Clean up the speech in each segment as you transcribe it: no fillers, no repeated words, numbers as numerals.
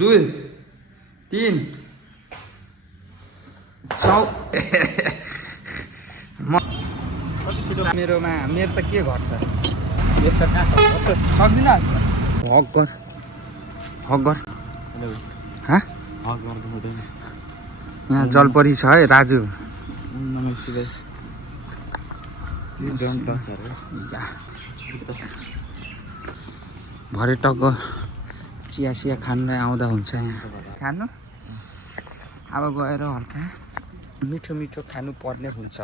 2 3 मेरोमा मेरो त के घट्छ सक्दिनँ हक गर यहाँ जलपरी छ है राजु भरे टक्क चिया खानुलाई आउँदा हुन्छ यहाँ खानु अब गएर हल्का मिठो मिठो खानु पर्ने हुन्छ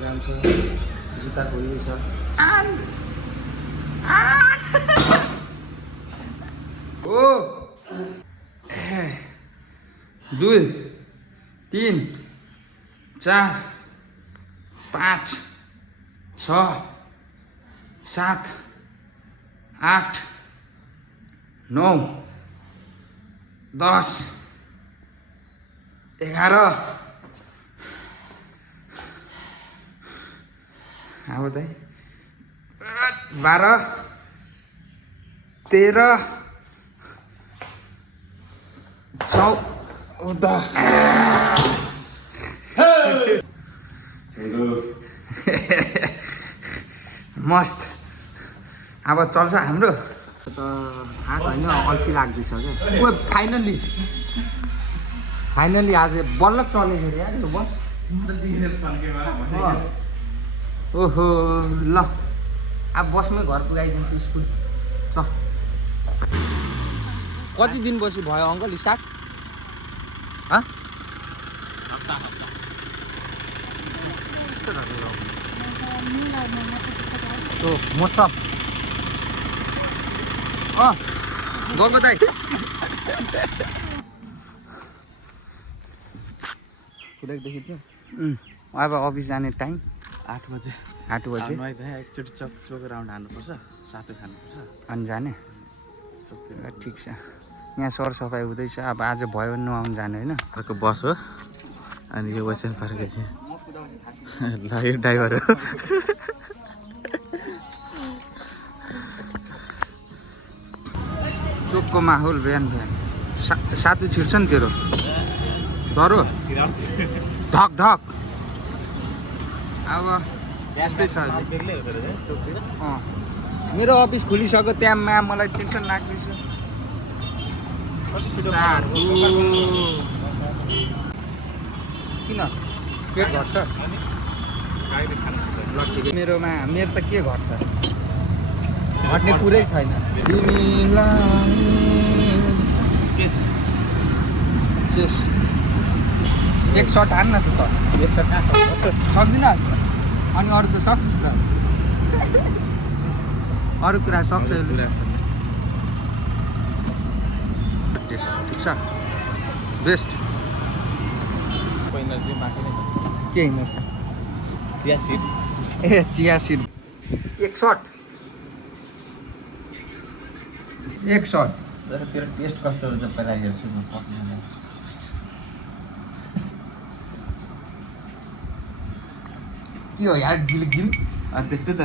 जान्छ जुत्ता खोलिन्छ 2 3 4 5 6 7 8 9 10 11 अब त 12 13 14 मस्त अब चल्छ हाम्रो त हात होइन अल्छी लाग्दैछ क्या फाइनली आज बल्ल चलेको रे यार यो बस ओहो ल अब बसमै घर पुगाइदिन्छु स्कुल च कति दिन बसी भयो अङ्कल स्टार्ट मोच गएको दाइ कुदादेखि थियो अब अफिस जाने टाइम 8 बजे एकचोटि चोक राउन्ड हान्नुपर्छ सातै खानुपर्छ अनि जाने ठिक छ यहाँ सरसफाइ हुँदैछ अब आज भयो नआउनु जाने होइन अर्को बस हो अनि यो बस पार्कै छ ल यो ड्राइभर हो चोकको माहौल बिहान सातु छिर्छ नि तेरो डरो ढक अब यस्तै छ मेरो अफिस खुलिसक्यो त्यहाँ म्याम मलाई टेन्सन लाग्दैछ किन पेट घट्छ ल ठिकै मेरो त के घट्छ घट्ने कुरै छैन एक सर्ट हान्न त एक सर्ट सक्दिनँ अनि अरू त सक्छस् त अरू कुरा सक्छ ठिक छ बेस्ट के इनर्जी चिया सिड एक सर्ट तर तेरो टेस्ट कस्तो हुन्छ पहिला हेर्छु म के हो यार गिल गिल अनि त्यस्तै त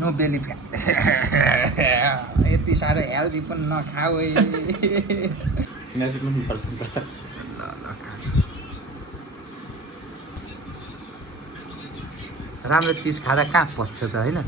नो बेली फ्याट यति साह्रो हेल्दी पनि नखाऊ है राम्रो चिज खाँदा कहाँ पच्छ त होइन